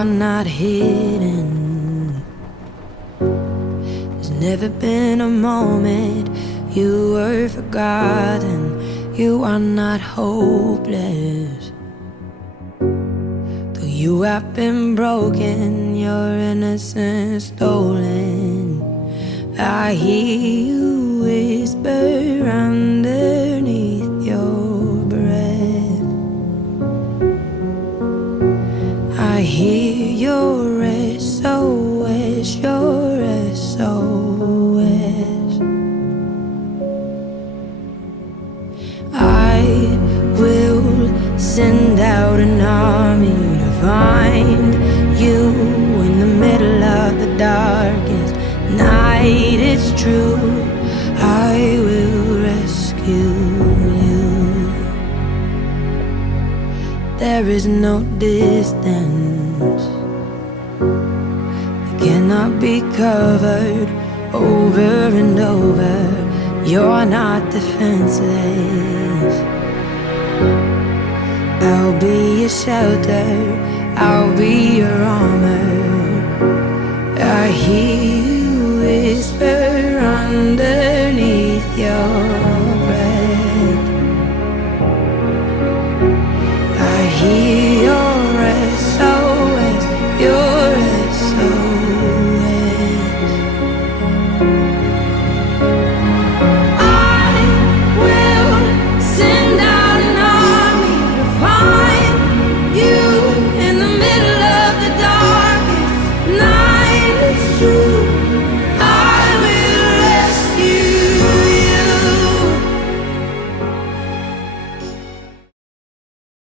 are not hidden. There's never been a moment you were forgotten. You are not hopeless. Though you have been broken, your innocence stolen, I hear you whisper underneath your breath. I hear your SOS, your SOS. I will send out an army to find you in the middle of the darkest night. It's true, I will rescue you. There is no distance that cannot be covered over and over. You're not defenseless. I'll be your shelter, I'll be your armor. I hear you whisper under